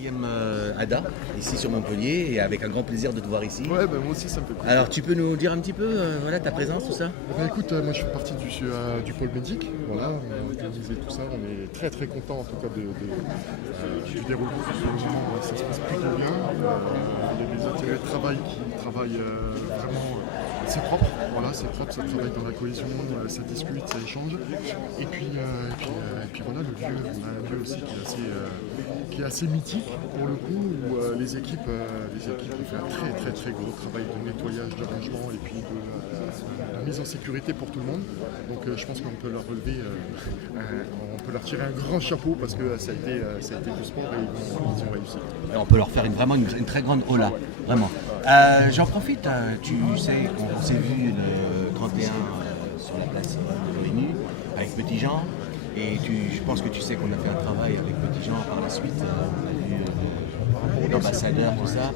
4e ADA, ici sur Montpellier, et avec un grand plaisir de te voir ici. Ouais, moi aussi ça me fait plaisir. Alors tu peux nous dire un petit peu voilà, ta présence, tout ça? Écoute, moi je fais partie du pôle médic, voilà, on organisait tout ça, on est très très content en tout cas du déroulement de ce moment, ça se passe plutôt bien. Il y a des ateliers de travail qui travaillent vraiment, c'est propre, voilà, c'est propre, ça travaille dans la cohésion, ça discute, ça échange. Et puis voilà, le lieu, on a un lieu aussi qui est assez mythique pour le coup, où les équipes ont fait un très très très gros travail de nettoyage, de rangement et puis de mise en sécurité pour tout le monde. Donc je pense qu'on peut leur relever, on peut leur tirer un grand chapeau parce que ça a été du sport et ils ont réussi. Et on peut leur faire vraiment une très grande hola, vraiment. J'en profite, tu sais qu'on s'est vu le 31 sur la place de Vénu avec Petit Jean. Et je pense que tu sais qu'on a fait un travail avec Petit Jean par la suite, on a eu l'ambassadeur, tout ça.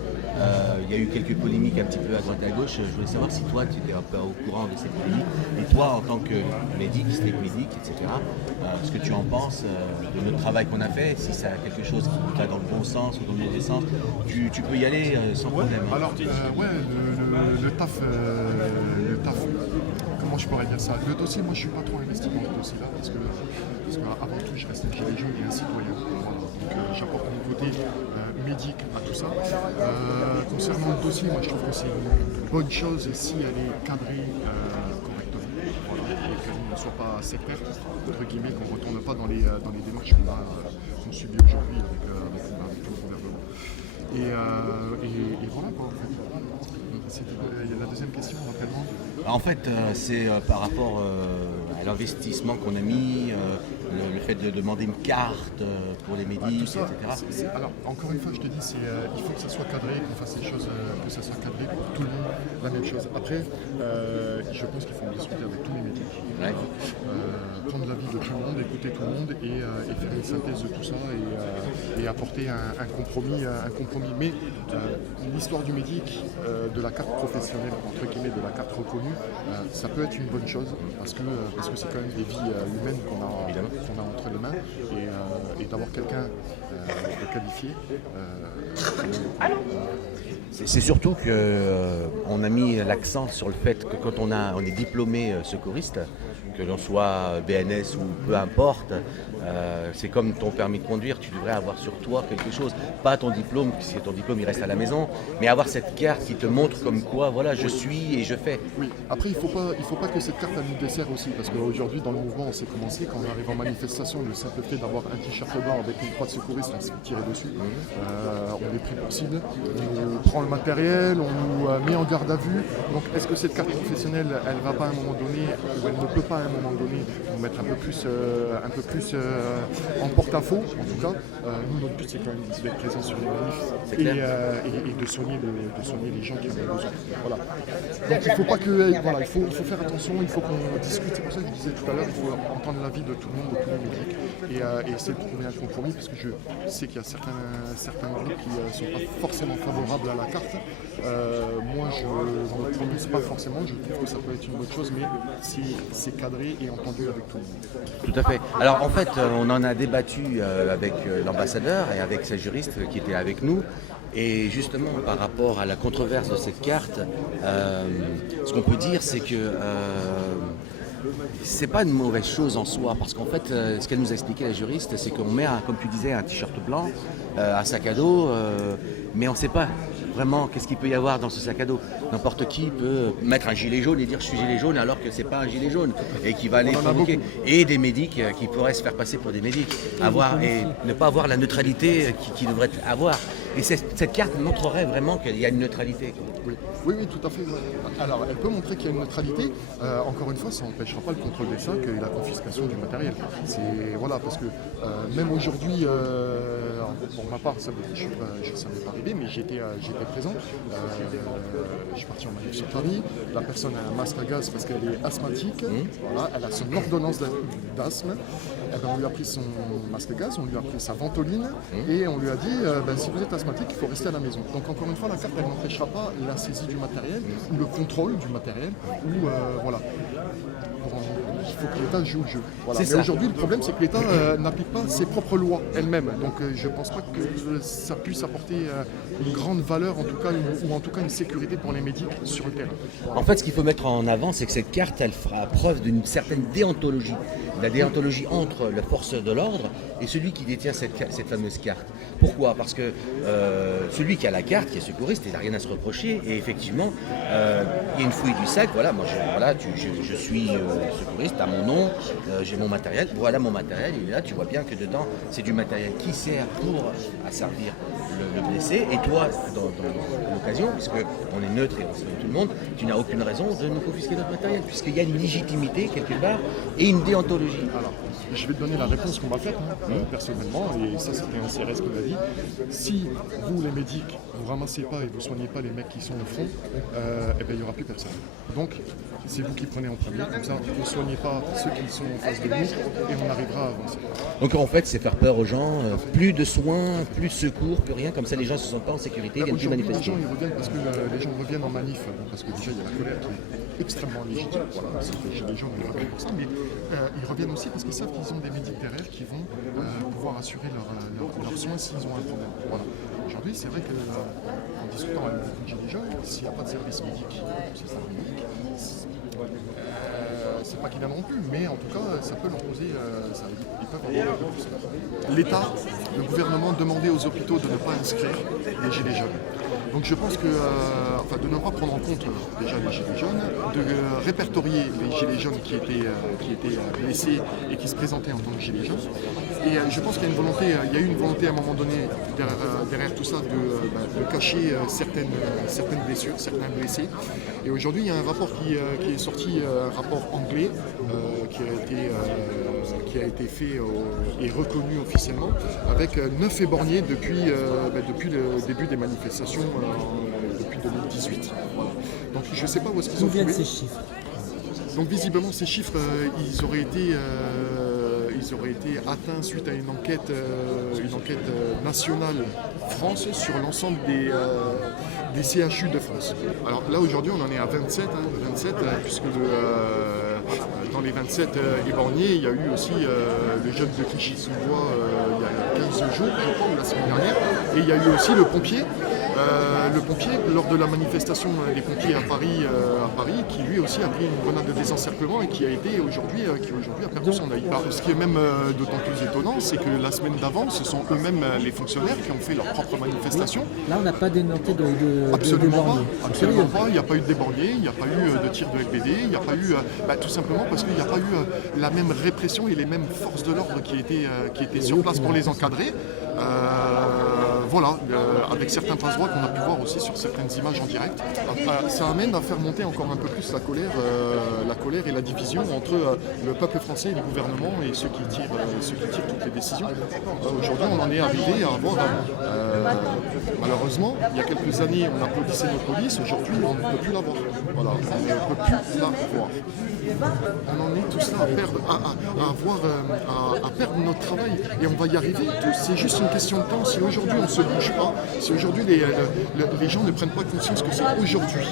Il y a eu quelques polémiques un petit peu à droite et à gauche. Je voulais savoir si toi tu étais un peu au courant de ces polémiques. Et toi, en tant que médic, steak médic, etc., ce que tu en penses de notre travail qu'on a fait, si c'est quelque chose qui va dans le bon sens ou dans le mauvais sens, tu peux y aller sans problème. Hein. Alors, le taf, comment je pourrais dire ça? Le dossier, moi je suis pas trop investi dans ce dossier-là parce qu'avant tout, je reste un gilet jaune et un citoyen. Voilà. Donc, j'apporte mon côté médic à tout ça. Concernant le dossier, moi je trouve que c'est une bonne chose si elle est cadrée correctement. Voilà. Et qu'elle ne soit pas sectaire, entre guillemets, qu'on ne retourne pas dans les démarches qu'on subit aujourd'hui avec le gouvernement. Et voilà quoi en fait. Il y a la deuxième question, rappelle-moi. En fait, c'est par rapport à l'investissement qu'on a mis, le fait de demander une carte pour les médics, ça, etc. Alors, encore une fois, je te dis, il faut que ça soit cadré, qu'on fasse les choses, que ça soit cadré pour tout le monde, la même chose. Après, je pense qu'il faut en discuter avec tous les médics. Ouais. Prendre l'avis de tout le monde, écouter tout le monde et faire une synthèse de tout ça et apporter un compromis. Mais l'histoire du médic, de la carte professionnelle, entre guillemets, de la carte reconnue, ça peut être une bonne chose parce que c'est quand même des vies humaines qu'on a entre les mains et d'avoir quelqu'un de qualifié. C'est surtout qu'on a mis l'accent sur le fait que quand on est diplômé secouriste, que l'on soit BNS ou peu importe, c'est comme ton permis de conduire, tu devrais avoir sur toi quelque chose, pas ton diplôme, puisque ton diplôme il reste à la maison, mais avoir cette carte qui te montre comme quoi, voilà, je suis et je fais. Oui, après il faut pas que cette carte elle nous dessert aussi, parce qu'aujourd'hui dans le mouvement on s'est commencé, quand on arrive en manifestation, le simple fait d'avoir un t-shirt blanc avec une croix de secouriste, on se fait tirer dessus, on est pris pour cible, on nous prend le matériel, on nous met en garde à vue, donc est-ce que cette carte professionnelle, elle va pas à un moment donné, ou elle ne peut pas à un moment donné nous mettre un peu plus en porte-à-faux, en tout cas. Nous, notre but, c'est quand même d'être présent sur les manifs et de soigner les gens qui en ont besoin. Voilà. Donc, il faut pas que... Voilà, il faut faire attention, il faut qu'on discute. C'est pour ça que je disais tout à l'heure, il faut entendre l'avis de tout le monde, de tous les médics, et essayer de trouver un compromis, parce que je sais qu'il y a certains groupes qui ne sont pas forcément favorables à la carte. Moi, je ne me prononce pas forcément, je trouve que ça peut être une bonne chose, mais c'est cadré et entendu avec tout le monde. Tout à fait. Alors en fait, on en a débattu avec l'ambassadeur et avec sa juriste qui était avec nous. Et justement, par rapport à la controverse de cette carte, ce qu'on peut dire, c'est que c'est pas une mauvaise chose en soi, parce qu'en fait, ce qu'elle nous a expliqué la juriste, c'est qu'on met, comme tu disais, un t-shirt blanc, un sac à dos, mais on ne sait pas vraiment qu'est-ce qu'il peut y avoir dans ce sac à dos. N'importe qui peut mettre un gilet jaune et dire je suis gilet jaune alors que c'est pas un gilet jaune et qui va aller provoquer. Et des médics qui pourraient se faire passer pour des médics, et ne pas avoir la neutralité qu'ils devraient avoir. Et cette carte montrerait vraiment qu'il y a une neutralité. Oui, tout à fait. Alors, elle peut montrer qu'il y a une neutralité. Encore une fois, ça n'empêchera pas le contrôle des sacs et la confiscation du matériel. Voilà, parce que même aujourd'hui, pour ma part, ça m'est pas arrivé, mais j'étais présent. Je suis parti en manif sur Paris. La personne a un masque à gaz parce qu'elle est asthmatique. Voilà, elle a son ordonnance d'asthme. On lui a pris son masque à gaz, on lui a pris sa ventoline et on lui a dit si vous êtes asthmatique, il faut rester à la maison. Donc encore une fois, la carte, elle n'empêchera pas la saisie du matériel ou le contrôle du matériel ou voilà. il faut que l'État joue le jeu. Voilà. C'est Mais ça. aujourd'hui, le problème, c'est que l'État n'applique pas ses propres lois elles-mêmes. Donc je ne pense pas que ça puisse apporter une grande valeur, en tout cas, ou en tout cas une sécurité pour les médics sur le terrain. En fait, ce qu'il faut mettre en avant, c'est que cette carte, elle fera preuve d'une certaine déontologie. La déontologie entre la force de l'ordre et celui qui détient cette fameuse carte. Pourquoi? Parce que celui qui a la carte, qui est secouriste, il n'a rien à se reprocher. Et effectivement, il y a une fouille du sac. Voilà, moi, je suis secouriste, à mon nom, j'ai mon matériel. Voilà mon matériel, il est là. Tu vois bien que dedans, c'est du matériel qui sert pour asservir le blessé. Et toi, dans l'occasion, puisqu'on est neutre et on salue tout le monde, tu n'as aucune raison de nous confisquer notre matériel, puisqu'il y a une légitimité quelque part et une déontologie. Alors, je vais te donner la réponse qu'on m'a faite, personnellement, et ça c'était un CRS qui m'a dit. Si vous, les médics, vous ramassez pas et vous soignez pas les mecs qui sont au front, eh ben, il n'y aura plus personne. Donc, c'est vous qui prenez en premier, comme ça, vous ne soignez pas ceux qui sont en face de nous et on arrivera à avancer. Donc en fait, c'est faire peur aux gens, plus de soins, plus de secours, plus rien, comme ça les gens ne se sentent pas en sécurité, ils viennent plus Aujourd'hui, les manifester. gens ils reviennent parce que les gens reviennent en manif, parce que déjà il y a la colère qui est extrêmement légitime. Voilà, les gens ils reviennent pour ça, mais ils reviennent aussi parce qu'ils savent qu'ils ont des médics derrière qui vont pouvoir assurer leurs soins s'ils ont un problème. Voilà. Aujourd'hui, c'est vrai qu'en discutant avec beaucoup de gilets jaunes, s'il n'y a pas de service médic, c'est ça, c'est pas qu'ils viendront plus, mais en tout cas, ça peut leur poser, ils peuvent avoir un peu plus. L'État, le gouvernement demandait aux hôpitaux de ne pas inscrire les gilets jaunes. Donc je pense que, de ne pas prendre en compte déjà les gilets jaunes, de répertorier les gilets jaunes qui étaient blessés et qui se présentaient en tant que gilets jaunes. Et je pense qu'il y a eu une volonté à un moment donné derrière tout ça de cacher certaines blessures, certains blessés. Et aujourd'hui, il y a un rapport qui est sorti, un rapport anglais qui a été fait et reconnu officiellement, avec 9 éborgnés depuis le début des manifestations depuis 2018. Voilà. Donc je ne sais pas où est-ce qu'ils ont D'où viennent trouvé. ces chiffres? Donc visiblement ces chiffres, ils auraient été atteints suite à une enquête nationale France sur l'ensemble des CHU de France. Alors là aujourd'hui on en est à 27, puisque dans les 27 éborgnés, il y a eu aussi le jeune de Clichy-sous-Bois il y a 15 jours, je crois, ou la semaine dernière, et il y a eu aussi le pompier. Lors de la manifestation des pompiers à Paris, qui lui aussi a pris une grenade de désencerclement et qui aujourd'hui a perdu son œil. Ce qui est même d'autant plus étonnant, c'est que la semaine d'avant, ce sont eux-mêmes les fonctionnaires qui ont fait leur propre manifestation. Là, on n'a pas dénoté de Absolument pas. Absolument Sérieux? pas. Il n'y a pas eu de débordés, il n'y a pas eu de tir de LBD, il n'y a pas eu, tout simplement parce qu'il n'y a pas eu la même répression et les mêmes forces de l'ordre qui étaient sur place pour les encadrer. Voilà, avec certains passe-droits qu'on a pu voir aussi sur certaines images en direct. Ça amène à faire monter encore un peu plus la colère et la division entre le peuple français et le gouvernement et ceux qui tirent toutes les décisions. Aujourd'hui, on en est arrivé à avoir, malheureusement, il y a quelques années, on applaudissait nos polices, aujourd'hui, on ne peut plus l'avoir. Voilà, on ne peut plus l'avoir. On en est tous là à perdre notre travail et on va y arriver. C'est juste une question de temps. Si aujourd'hui on ne se bouge pas, si aujourd'hui les gens ne prennent pas conscience que c'est aujourd'hui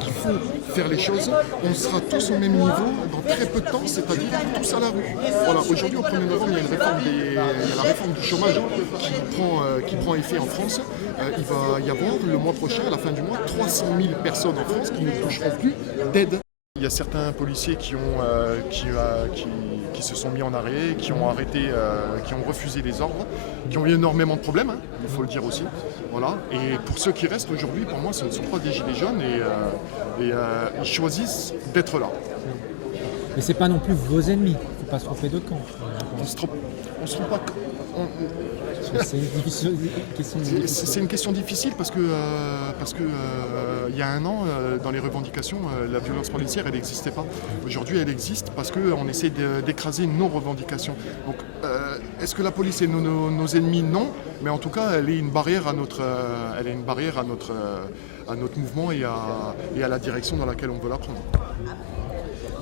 qu'il faut faire les choses, on sera tous au même niveau dans très peu de temps, c'est-à-dire tous à la rue. Voilà, aujourd'hui au 1er novembre, il y a la réforme du chômage qui prend effet en France. Il va y avoir le mois prochain, à la fin du mois, 300 000 personnes en France qui ne toucheront plus d'aide. Il y a certains policiers qui se sont mis en arrêt, qui ont refusé les ordres, qui ont eu énormément de problèmes, il faut le dire aussi. Voilà. Et pour ceux qui restent aujourd'hui, pour moi, ce ne sont pas des gilets jaunes et ils choisissent d'être là. Mais c'est pas non plus vos ennemis. Il ne faut pas se tromper de camp. On se trompe pas. C'est une question difficile. C'est une question difficile parce que il y a un an, dans les revendications, la violence policière, elle n'existait pas. Aujourd'hui, elle existe parce qu'on essaie d'écraser nos revendications. Donc, est-ce que la police est nos ennemis? Non, mais en tout cas, elle est une barrière à notre mouvement et à la direction dans laquelle on veut la prendre.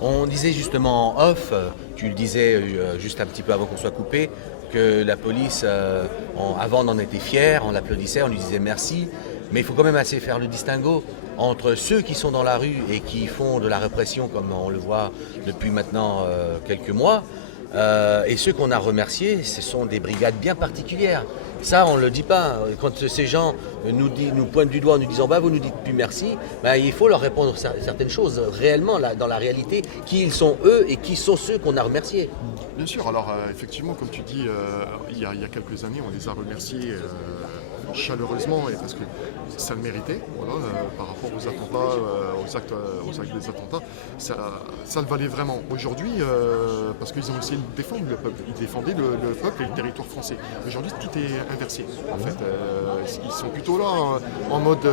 On disait justement en off, tu le disais juste un petit peu avant qu'on soit coupé, que la police, avant on en était fier, on l'applaudissait, on lui disait merci. Mais il faut quand même assez faire le distinguo entre ceux qui sont dans la rue et qui font de la répression, comme on le voit depuis maintenant quelques mois, et ceux qu'on a remerciés, ce sont des brigades bien particulières. Ça, on ne le dit pas. Quand ces gens nous pointent du doigt en nous disant bah, « vous nous dites plus merci », bah, il faut leur répondre certaines choses réellement, là, dans la réalité, qui ils sont eux et qui sont ceux qu'on a remerciés. Bien sûr, alors effectivement, comme tu dis, il y a quelques années, on les a remerciés chaleureusement et parce que ça le méritait, voilà, par rapport aux attentats, aux actes des attentats, ça le valait vraiment. Aujourd'hui, parce qu'ils ont essayé de défendre le peuple, ils défendaient le peuple et le territoire français. Aujourd'hui, tout est inversé. En fait, ils sont plutôt là en mode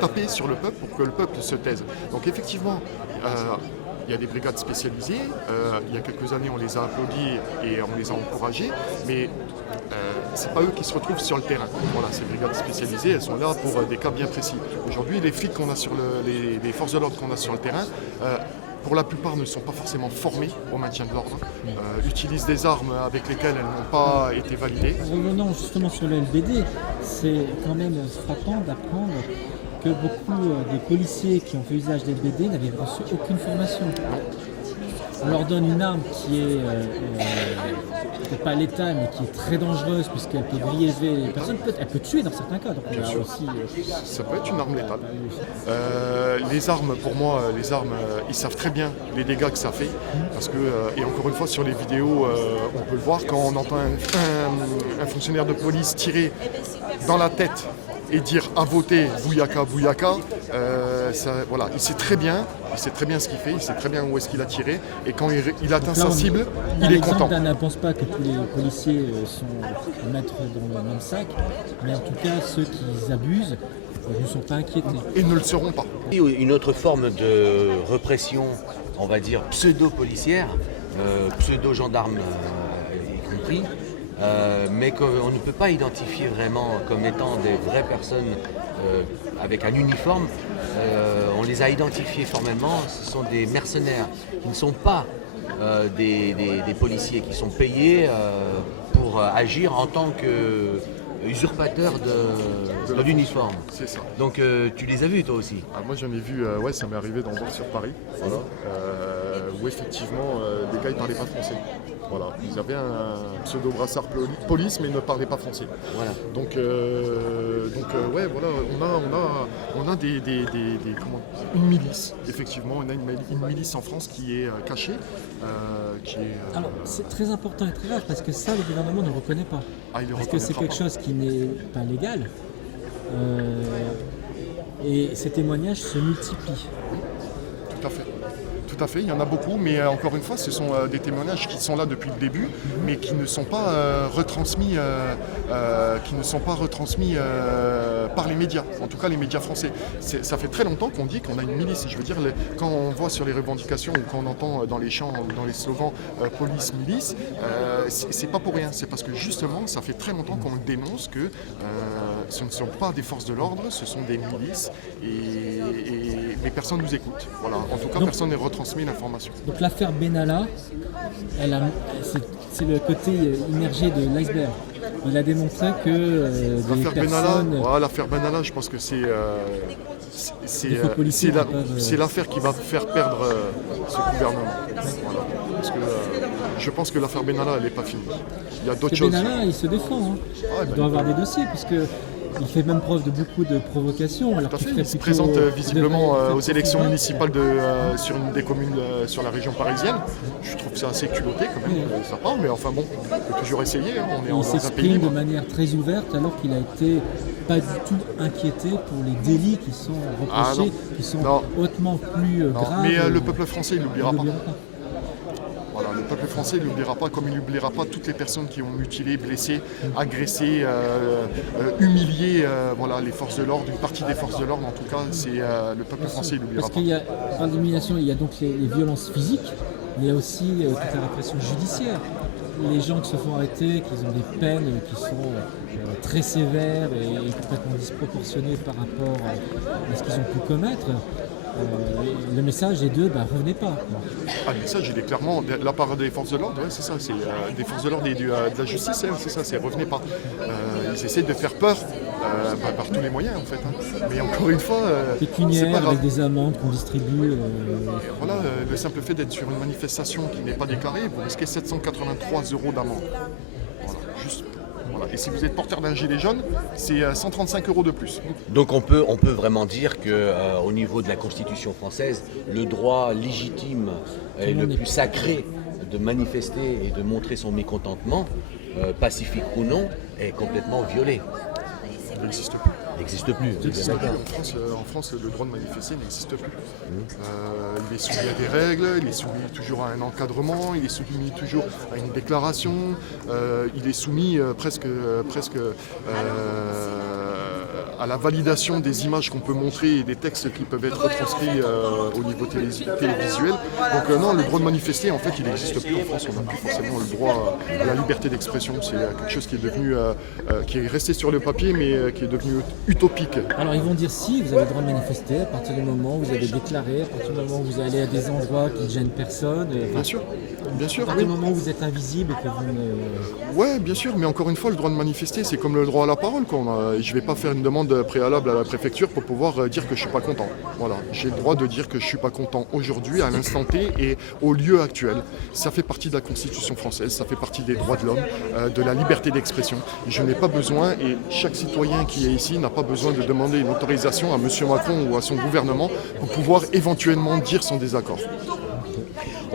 taper sur le peuple pour que le peuple se taise. Donc effectivement, il y a des brigades spécialisées, il y a quelques années on les a applaudis et on les a encouragés, mais ce n'est pas eux qui se retrouvent sur le terrain. Voilà, ces brigades spécialisées, elles sont là pour des cas bien précis. Aujourd'hui, les flics qu'on a sur les forces de l'ordre qu'on a sur le terrain, pour la plupart ne sont pas forcément formés au maintien de l'ordre, utilisent des armes avec lesquelles elles n'ont pas été validées. Revenons justement sur le LBD, c'est quand même frappant d'apprendre que beaucoup de policiers qui ont fait usage des LBD n'avaient reçu aucune formation. On leur donne une arme qui est peut-être pas létale, mais qui est très dangereuse puisqu'elle peut griéver les personnes, elle peut tuer dans certains cas. Donc, aussi, ça peut être une arme létale. Les armes, pour moi, ils savent très bien les dégâts que ça fait. Parce que, et encore une fois, sur les vidéos, on peut le voir, quand on entend un fonctionnaire de police tirer dans la tête et dire à voter Bouyaka, Bouyaka, voilà, il sait très bien ce qu'il fait, il sait très bien où est-ce qu'il a tiré, et quand il atteint sa cible, il est content. On ne pense pas que tous les policiers sont à mettre dans le même sac, mais en tout cas ceux qui abusent ne sont pas inquiétés. Et ne le seront pas. Une autre forme de répression, on va dire pseudo-policière, pseudo-gendarme y compris, mais qu'on ne peut pas identifier vraiment comme étant des vraies personnes avec un uniforme. On les a identifiés formellement, ce sont des mercenaires qui ne sont pas des policiers, qui sont payés pour agir en tant qu'usurpateurs de l'uniforme. C'est ça. Donc tu les as vus toi aussi? Moi j'en ai vu, ouais, ça m'est arrivé d'en voir sur Paris, voilà, où effectivement des gars ils parlaient pas français. Voilà, ils avaient un pseudo-brassard police mais ils ne parlaient pas français. Voilà. Donc ouais, voilà, on a une milice, effectivement, on a une milice en France qui est cachée, Alors c'est très important et très grave parce que ça le gouvernement ne reconnaît pas. Parce que c'est quelque chose qui n'est pas légal. Et ces témoignages se multiplient. Tout à fait. Tout à fait, il y en a beaucoup, mais encore une fois, ce sont des témoignages qui sont là depuis le début, mais qui ne sont pas retransmis, par les médias, en tout cas les médias français. Ça fait très longtemps qu'on dit qu'on a une milice. Je veux dire, quand on voit sur les revendications ou quand on entend dans les chants ou dans les slogans police, milice, c'est pas pour rien. C'est parce que justement, ça fait très longtemps qu'on le dénonce que ce ne sont pas des forces de l'ordre, ce sont des milices mais personne ne nous écoute. Voilà. En tout cas, personne n'est retransmis l'information. Donc l'affaire Benalla, c'est le côté immergé de l'iceberg. Il a démontré que l'affaire Benalla, je pense que c'est l'affaire qui va faire perdre ce gouvernement. Voilà. Parce que je pense que l'affaire Benalla, elle n'est pas finie. Il y a d'autres choses. Benalla, il se défend. Il doit avoir des dossiers, puisque il fait même preuve de beaucoup de provocations. Alors il se présente visiblement aux élections municipales sur une des communes sur la région parisienne. Je trouve ça assez culotté quand même, ça part, mais enfin bon, on peut toujours essayer. On est il s'exprime de manière très ouverte alors qu'il a été pas du tout inquiété pour les délits qui sont reprochés, qui sont hautement plus graves. Mais le peuple français, il n'oubliera pas. Voilà, le peuple français ne l'oubliera pas, comme il n'oubliera pas toutes les personnes qui ont mutilé, blessé, agressé, humilié les forces de l'ordre, une partie des forces de l'ordre en tout cas, c'est le peuple français, il n'oubliera pas. Parce qu'il y a, par l'humiliation, il y a donc les violences physiques, mais il y a aussi toute la répression judiciaire. Les gens qui se font arrêter, qui ont des peines qui sont très sévères et complètement disproportionnées par rapport à ce qu'ils ont pu commettre. le message est de revenez pas. Ah, le message, il est clairement de la part des forces de l'ordre, ouais, c'est ça, c'est des forces de l'ordre et de la justice, c'est ça, c'est revenez pas. Ils essaient de faire peur par tous les moyens en fait. Mais encore une fois, c'est Pécuniaire pas grave. avec des amendes qu'on distribue. Voilà, le simple fait d'être sur une manifestation qui n'est pas déclarée, vous risquez 783 € d'amende. Voilà, juste. Voilà. Et si vous êtes porteur d'un gilet jaune, c'est 135 € de plus. Donc on peut vraiment dire que au niveau de la Constitution française, le droit légitime et le plus sacré de manifester et de montrer son mécontentement, pacifique ou non, est complètement violé. Il n'existe plus. Il n'existe plus. Il n'existe plus. En France, le droit de manifester n'existe plus. Il est soumis à des règles, il est soumis toujours à un encadrement, il est soumis toujours à une déclaration, il est soumis presque à la validation des images qu'on peut montrer et des textes qui peuvent être retranscrits au niveau télévisuel. Donc non, le droit de manifester, en fait, il n'existe plus en France. On n'a plus forcément le droit à la liberté d'expression. C'est quelque chose qui est devenu, qui est resté sur le papier, mais qui est devenu utopique. Alors ils vont dire si vous avez le droit de manifester à partir du moment où vous avez déclaré, à partir du moment où vous allez à des endroits qui ne gênent personne. Bien sûr, bien sûr. À partir du moment où vous êtes invisible et que vous ne... Ouais, bien sûr, mais encore une fois, le droit de manifester, c'est comme le droit à la parole. Je ne vais pas faire une demande préalable à la préfecture pour pouvoir dire que je ne suis pas content. Voilà, j'ai le droit de dire que je ne suis pas content aujourd'hui, à l'instant T et au lieu actuel. Ça fait partie de la Constitution française, ça fait partie des droits de l'homme, de la liberté d'expression. Je n'ai pas besoin, et chaque citoyen qui est ici n'a pas besoin de demander une autorisation à M. Macron ou à son gouvernement pour pouvoir éventuellement dire son désaccord.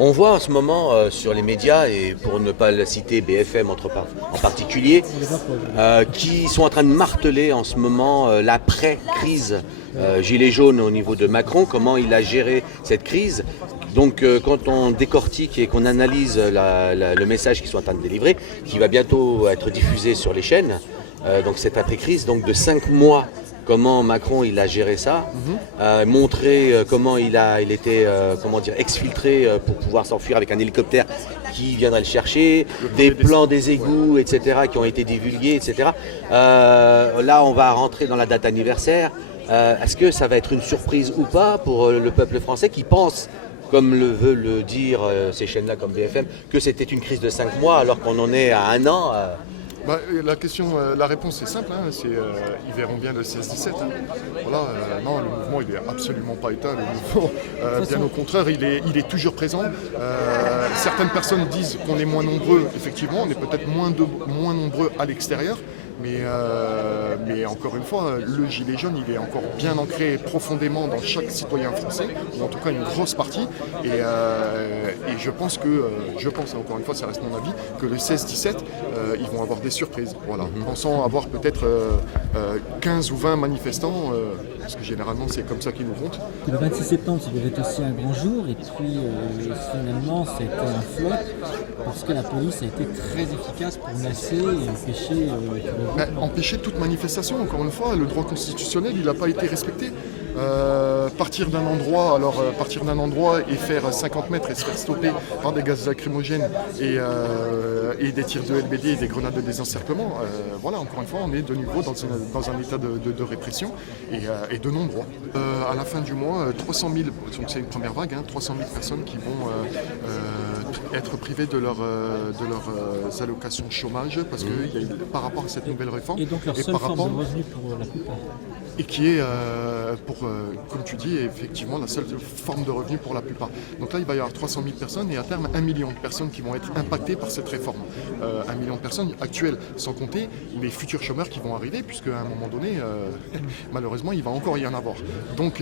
On voit en ce moment sur les médias, et pour ne pas le citer BFM en particulier, qui sont en train de marteler en ce moment l'après-crise Gilets jaunes au niveau de Macron, comment il a géré cette crise. Donc quand on décortique et qu'on analyse le message qu'ils sont en train de délivrer, qui va bientôt être diffusé sur les chaînes, donc cette après-crise, donc de 5 mois, comment Macron il a géré ça, montrer comment il était exfiltré pour pouvoir s'enfuir avec un hélicoptère qui viendrait le chercher, des plans des égouts, etc., qui ont été divulgués, etc. Là, on va rentrer dans la date anniversaire. Est-ce que ça va être une surprise ou pas pour le peuple français qui pense, comme le veulent le dire ces chaînes-là comme BFM, que c'était une crise de 5 mois alors qu'on en est à 1 an la réponse est simple, ils verront bien le 16-17. Voilà, non, le mouvement il est absolument pas éteint. Le mouvement, bien au contraire, il est toujours présent. Certaines personnes disent qu'on est moins nombreux. Effectivement, on est peut-être moins nombreux à l'extérieur. Mais encore une fois, le gilet jaune, il est encore bien ancré profondément dans chaque citoyen français, ou en tout cas une grosse partie. Et je pense, encore une fois, ça reste mon avis, que le 16-17, ils vont avoir des surprises. Voilà. Pensant avoir peut-être 15 ou 20 manifestants, parce que généralement c'est comme ça qu'ils nous comptent. Le 26 septembre, ça devait être aussi un grand jour, et puis finalement, ça a été un flop, parce que la police a été très efficace pour masser et empêcher... empêcher toute manifestation, encore une fois, le droit constitutionnel il n'a pas été respecté. Partir d'un endroit et faire 50 mètres et se faire stopper par des gaz lacrymogènes et des tirs de LBD et des grenades de désencerclement, voilà, encore une fois, on est de nouveau dans un état de répression et de non-droit. À la fin du mois, 300 000, donc c'est une première vague, 300 000 personnes qui vont être privées de leurs allocations chômage parce que par rapport à cette nouvelle réforme et donc leur seule forme de revenu pour la plupart. Et qui est, comme tu dis, effectivement la seule forme de revenu pour la plupart. Donc là, il va y avoir 300 000 personnes et à terme 1 million de personnes qui vont être impactées par cette réforme. 1 million de personnes actuelles, sans compter les futurs chômeurs qui vont arriver, puisque à un moment donné, malheureusement, il va encore y en avoir. Donc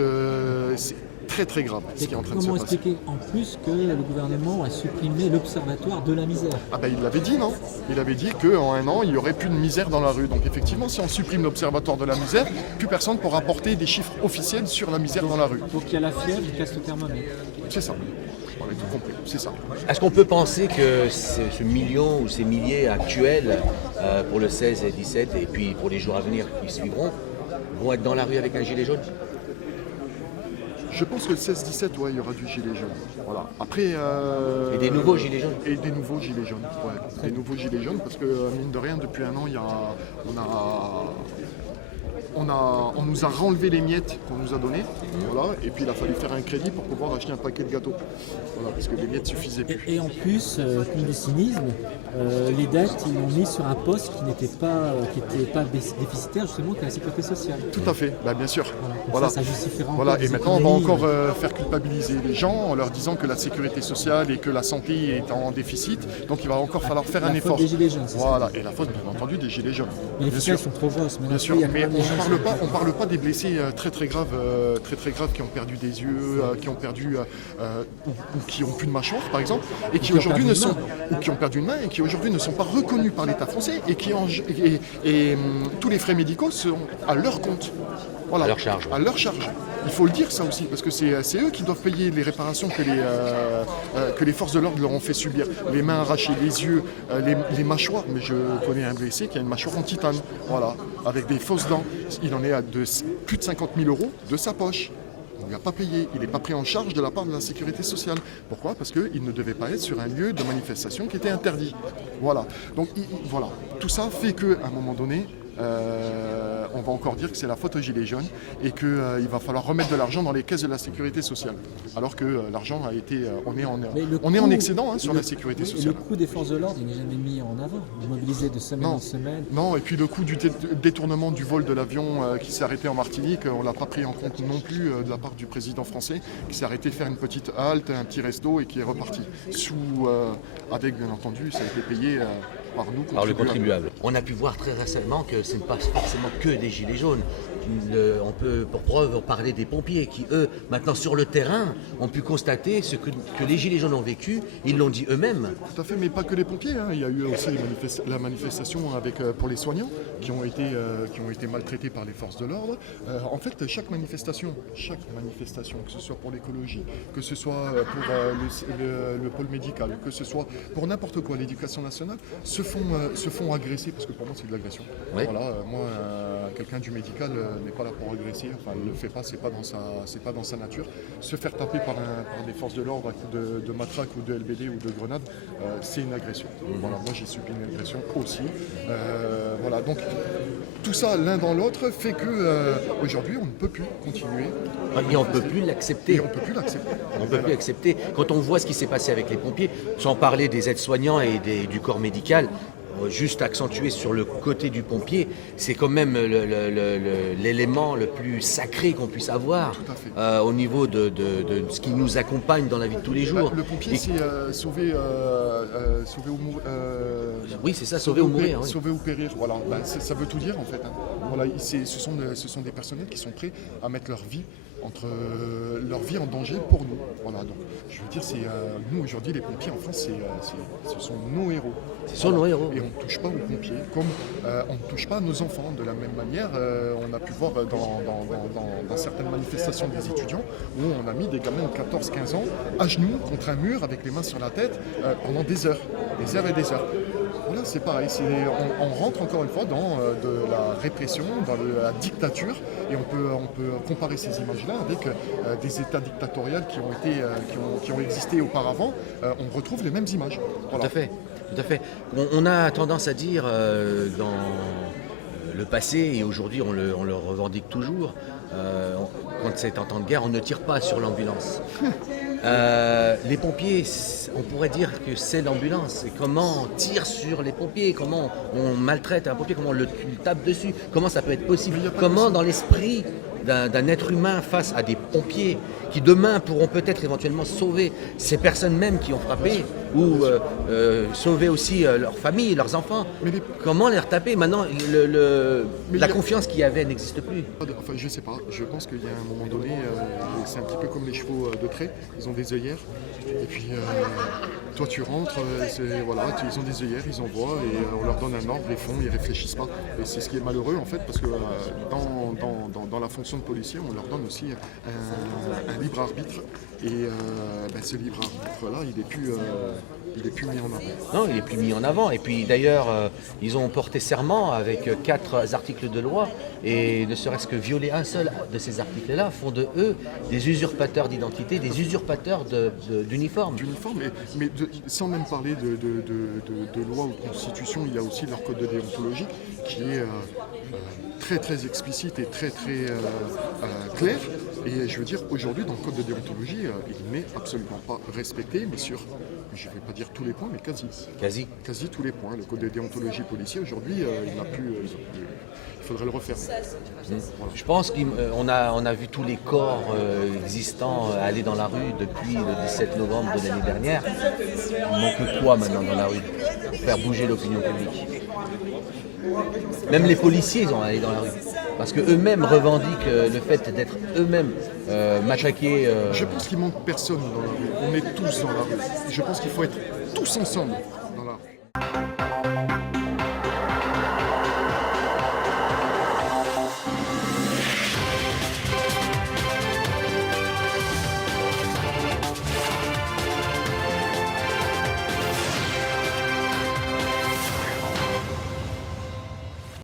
c'est très très grave ce qui est en train de se passer. Comment expliquer en plus que le gouvernement a supprimé l'observatoire de la misère? Il l'avait dit, non? Il avait dit qu'en 1 an, il n'y aurait plus de misère dans la rue. Donc effectivement, si on supprime l'observatoire de la misère, plus personne ne pourra porter des chiffres officiels sur la misère dans la rue. Donc il y a la fièvre, il casse le thermomètre. C'est ça. On a tout compris, c'est ça. Est-ce qu'on peut penser que ce million ou ces milliers actuels pour le 16 et 17 et puis pour les jours à venir qui suivront vont être dans la rue avec un gilet jaune? Je pense que le 16-17, il y aura du gilet jaune. Voilà. Après, et des nouveaux gilets jaunes. Et des nouveaux gilets jaunes, ouais. Des nouveaux gilets jaunes, parce que mine de rien, depuis 1 an, on nous a renlevé les miettes qu'on nous a données, voilà, et puis il a fallu faire un crédit pour pouvoir acheter un paquet de gâteaux, voilà, parce que les miettes suffisaient plus. Et en plus, comme du cynisme, les dettes, ils l'ont mis sur un poste qui n'était pas déficitaire, justement, que la sécurité sociale. Tout à fait, bah, bien sûr. Voilà. Ça justifiera encore Voilà. des Et maintenant, on va économies, encore faire culpabiliser les gens en leur disant que la sécurité sociale et que la santé est en déficit, donc il va encore falloir faire un effort. La faute des gilets jaunes, c'est ça. Voilà, et la faute, bien entendu, des gilets jaunes. Mais les Bien ficelles sûr. sont trop grosses. Bien sûr, mais on ne parle pas des blessés très graves, qui ont perdu des yeux, qui ont perdu ou qui ont plus de mâchoire, par exemple, et qui aujourd'hui ne sont ou qui ont perdu une main et qui aujourd'hui ne sont pas reconnus par l'État français et qui tous les frais médicaux sont à leur compte. Voilà. À leur charge. À leur charge. Il faut le dire ça aussi, parce que c'est eux qui doivent payer les réparations que les forces de l'ordre leur ont fait subir. Les mains arrachées, les yeux, les mâchoires. Mais je connais un blessé qui a une mâchoire en titane, voilà, avec des fausses dents. Il en est à plus de 50 000 € de sa poche. On ne l'a pas payé, il n'est pas pris en charge de la part de la sécurité sociale. Pourquoi? Parce qu'il ne devait pas être sur un lieu de manifestation qui était interdit. Voilà. Donc voilà. Tout ça fait qu'à un moment donné, on va encore dire que c'est la faute aux gilets jaunes et qu'il va falloir remettre de l'argent dans les caisses de la sécurité sociale. Alors que l'argent a été... on est en excédent sur la sécurité sociale. Le coût des forces de l'ordre, il n'est jamais mis en avant. Mobilisé de semaine en semaine. Non, et puis le coût du détournement du vol de l'avion qui s'est arrêté en Martinique, on ne l'a pas pris en compte non plus de la part du président français, qui s'est arrêté faire une petite halte, un petit resto et qui est reparti. Avec bien entendu, ça a été payé... par le contribuable. On a pu voir très récemment que ce n'est pas forcément que des gilets jaunes. On peut, pour preuve, parler des pompiers qui, eux, maintenant sur le terrain, ont pu constater ce que les gilets jaunes ont vécu. Ils l'ont dit eux-mêmes. Tout à fait, mais pas que les pompiers. Il y a eu aussi la manifestation pour les soignants qui ont été maltraités par les forces de l'ordre. En fait, chaque manifestation, que ce soit pour l'écologie, que ce soit pour le pôle médical, que ce soit pour n'importe quoi, l'éducation nationale, se font agresser, parce que pour moi c'est de l'agression. Oui. Voilà, moi, quelqu'un du médical n'est pas là pour agresser, enfin il ne le fait pas, c'est pas dans sa nature. Se faire taper par des forces de l'ordre à coups de matraque ou de LBD ou de grenade, c'est une agression. Voilà, moi j'ai subi une agression aussi. Voilà, donc tout ça l'un dans l'autre fait que aujourd'hui on ne peut plus continuer. Et on ne peut plus l'accepter. On ne peut plus accepter. Quand on voit ce qui s'est passé avec les pompiers, sans parler des aides-soignants et du corps médical, juste accentué sur le côté du pompier, c'est quand même l'élément le plus sacré qu'on puisse avoir au niveau de ce qui nous accompagne dans la vie de tous les jours. Le pompier, c'est sauver ou mourir. Oui, c'est ça, sauver ou mourir. Sauver ou périr, voilà. Ça veut tout dire en fait. Voilà, ce sont des personnels qui sont prêts à mettre leur vie en danger pour nous. Voilà, donc je veux dire, nous aujourd'hui les pompiers en France, ce sont nos héros. Ce sont nos héros. Et on ne touche pas aux pompiers, comme on ne touche pas à nos enfants. De la même manière, on a pu voir dans certaines manifestations des étudiants où on a mis des gamins de 14-15 ans à genoux contre un mur avec les mains sur la tête pendant des heures et des heures. Voilà, c'est pareil, on rentre encore une fois dans de la répression, dans la dictature, et on peut comparer ces images-là avec des États dictatoriaux qui ont existé auparavant. On retrouve les mêmes images. Voilà. Tout à fait. On a tendance à dire dans le passé, et aujourd'hui on le revendique toujours, quand c'est en temps de guerre, on ne tire pas sur l'ambulance. Les pompiers, on pourrait dire que c'est l'ambulance. Et comment on tire sur les pompiers, comment on maltraite un pompier, comment on le tape dessus, comment ça peut être possible, comment dans l'esprit d'un être humain face à des pompiers qui demain pourront peut-être éventuellement sauver ces personnes mêmes qui ont frappé ou sauver aussi leurs familles, leurs enfants. Comment les retaper? Maintenant, la confiance qu'il y avait n'existe plus. Enfin, je sais pas. Je pense qu'il y a un moment donné, c'est un petit peu comme les chevaux de trait. Ils ont des œillères. Et puis, toi, tu rentres, ils ont des œillères, ils envoient et on leur donne un ordre, ils font, ils réfléchissent pas. Et c'est ce qui est malheureux en fait, parce que dans la fonction de policier, on leur donne aussi un libre arbitre. Et ce libre arbitre-là, il est plus mis en avant. Non, il n'est plus mis en avant. Et puis d'ailleurs, ils ont porté serment avec 4 articles de loi. Et ne serait-ce que violer un seul de ces articles-là font de eux des usurpateurs d'identité, des usurpateurs d'uniforme. Mais sans même parler de loi ou de constitution, il y a aussi leur code de déontologie qui est très très explicite et très très clair. Et je veux dire, aujourd'hui, dans le code de déontologie, il n'est absolument pas respecté, mais sur, je ne vais pas dire tous les points, mais Quasi. quasi tous les points. Le code de déontologie policier, aujourd'hui, il n'a plus. Il faudrait le refaire. Je pense qu'on a vu tous les corps existants aller dans la rue depuis le 17 novembre de l'année dernière. Il manque quoi maintenant dans la rue pour faire bouger l'opinion publique? Même les policiers ils ont allé dans la rue. Parce qu'eux-mêmes revendiquent le fait d'être eux-mêmes matraqués. Je pense qu'il manque personne dans la rue. On est tous dans la rue. Je pense qu'il faut être tous ensemble